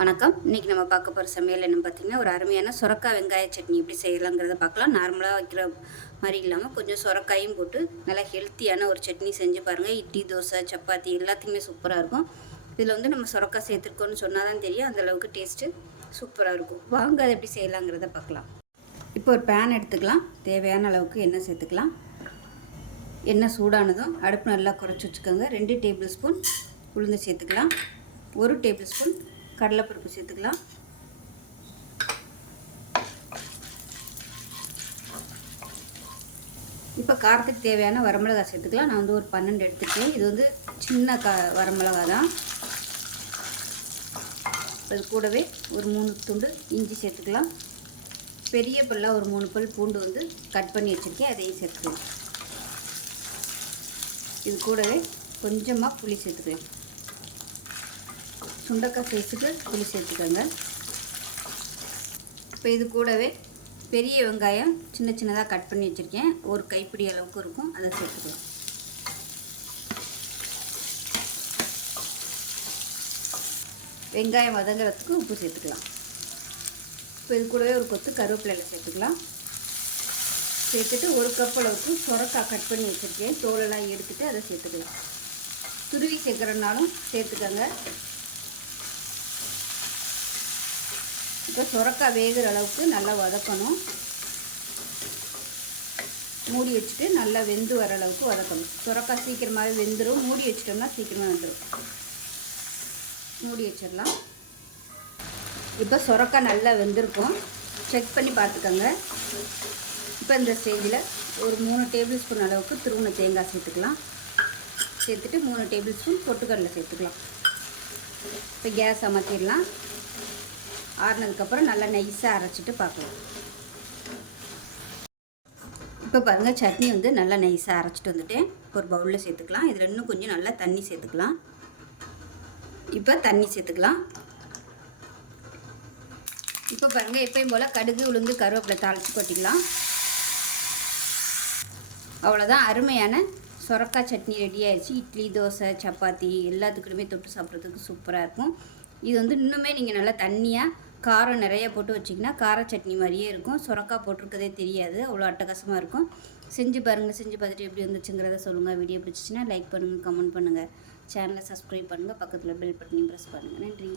வணக்கம். இன்றைக்கி நம்ம பார்க்க போகிற சமையல் என்ன பார்த்தீங்கன்னா ஒரு அருமையான சுரக்காய் வெங்காய சட்னி எப்படி செய்யலாங்கிறத பார்க்கலாம். நார்மலாக வைக்கிற மாதிரி இல்லாமல் கொஞ்சம் சுரக்காயும் போட்டு நல்லா ஹெல்த்தியான ஒரு சட்னி செஞ்சு பாருங்கள் இட்லி தோசை சப்பாத்தி எல்லாத்துக்குமே சூப்பராக இருக்கும். இதில் வந்து நம்ம சுரக்காய் சேர்த்துருக்கோன்னு சொன்னால் தான் தெரியும். அந்த அளவுக்கு டேஸ்ட்டு சூப்பராக இருக்கும். வாங்க அதை எப்படி செய்யலாங்கிறத பார்க்கலாம். இப்போ ஒரு பேன் எடுத்துக்கலாம். தேவையான அளவுக்கு எண்ணெய் சேர்த்துக்கலாம். எண்ணெய் சூடானதும் அடுப்பு நல்லா குறைச்சி வச்சுக்கோங்க. ரெண்டு டேபிள் ஸ்பூன் உளுந்து சேர்த்துக்கலாம். ஒரு டேபிள் ஸ்பூன் கடலைப்பருப்பு சேர்த்துக்கலாம். இப்போ காரத்துக்கு தேவையான வரமிளகா சேர்த்துக்கலாம். நான் வந்து ஒரு பன்னெண்டு எடுத்துருக்கேன் இது வந்து சின்ன கா வரமிளகா தான். அது கூடவே ஒரு மூணு துண்டு இஞ்சி சேர்த்துக்கலாம். பெரிய பல்லாக ஒரு மூணு பல் பூண்டு வந்து கட் பண்ணி வச்சுருக்கேன். அதையும் சேர்த்துக்கலாம். இது கூடவே கொஞ்சமாக புளி சேர்த்துக்கலாம். சுண்டக்காய் சைஸுக்கு புளி சேர்த்துக்கோங்க. இப்போ இது கூடவே பெரிய வெங்காயம் சின்ன சின்னதாக கட் பண்ணி வச்சுருக்கேன். ஒரு கைப்பிடி அளவுக்கு இருக்கும் அதை சேர்த்துக்கலாம். வெங்காயம் வதங்குறதுக்கு உப்பு சேர்த்துக்கலாம். இப்போ இது கூடவே ஒரு கொத்து கருவேப்பிலையில் சேர்த்துக்கலாம். சேர்த்துட்டு ஒரு கப் அளவுக்கு சுரக்காய் கட் பண்ணி வச்சுருக்கேன். தோலெல்லாம் எடுத்துகிட்டு அதை சேர்த்துக்கலாம். துருவி சேர்க்குறனாலும் சேர்த்துக்கோங்க. இப்போ சுரக்காய் வேகிற அளவுக்கு நல்லா வதக்கணும். மூடி வச்சுட்டு நல்லா வெந்து வர அளவுக்கு வதக்கணும். சுரக்காய் சீக்கிரமாகவே வெந்துடும் மூடி வச்சிட்டோம்னா சீக்கிரமாக வெந்துடும் மூடி வச்சிடலாம். இப்போ சுரக்காய் நல்லா வெந்திருக்கும். செக் பண்ணி பார்த்துக்கோங்க. இப்போ இந்த ஸ்டேஜில் ஒரு மூணு டேபிள் ஸ்பூன் அளவுக்கு திருவுண தேங்காய் சேர்த்துக்கலாம். சேர்த்துட்டு மூணு டேபிள் ஸ்பூன் பொட்டுக்கடலை சேர்த்துக்கலாம். இப்போ கேஸ் அமர்த்திடலாம். ஆறுனதுக்கப்புறம் நல்லா நைஸாக அரைச்சிட்டு பார்க்கலாம். இப்போ பாருங்கள் சட்னி வந்து நல்லா நைஸாக அரைச்சிட்டு வந்துட்டேன். ஒரு பவுலில் சேர்த்துக்கலாம். இதில் இன்னும் கொஞ்சம் நல்லா தண்ணி சேர்த்துக்கலாம். இப்போ தண்ணி சேர்த்துக்கலாம். இப்போ பாருங்கள் எப்பயும் போல் கடுகு உளுந்து கருவேப்பிலை தாளித்து கொட்டிக்கலாம். அவ்வளோதான் அருமையான சொரக்காய் சட்னி ரெடி ஆயிடுச்சு. இட்லி தோசை சப்பாத்தி எல்லாத்துக்குமே தொட்டு சாப்பிட்றதுக்கு சூப்பராக இருக்கும். இது வந்து இன்னுமே நீங்கள் நல்லா தண்ணியாக காரம் நிறைய போட்டு வச்சிங்கன்னா கார சட்னி மாதிரியே இருக்கும். சுரக்காய் போட்டிருக்கதே தெரியாது. அவ்வளோ அட்டகாசமாக இருக்கும். செஞ்சு பாருங்கள் செஞ்சு பார்த்துட்டு எப்படி வந்துச்சுங்கிறத சொல்லுங்கள் வீடியோ பிடிச்சிச்சின்னா லைக் பண்ணுங்கள் கமெண்ட் பண்ணுங்கள் சேனலை சப்ஸ்கிரைப் பண்ணுங்கள் பக்கத்தில் பெல் பட்டனையும் ப்ரெஸ் பண்ணுங்கள் நன்றி.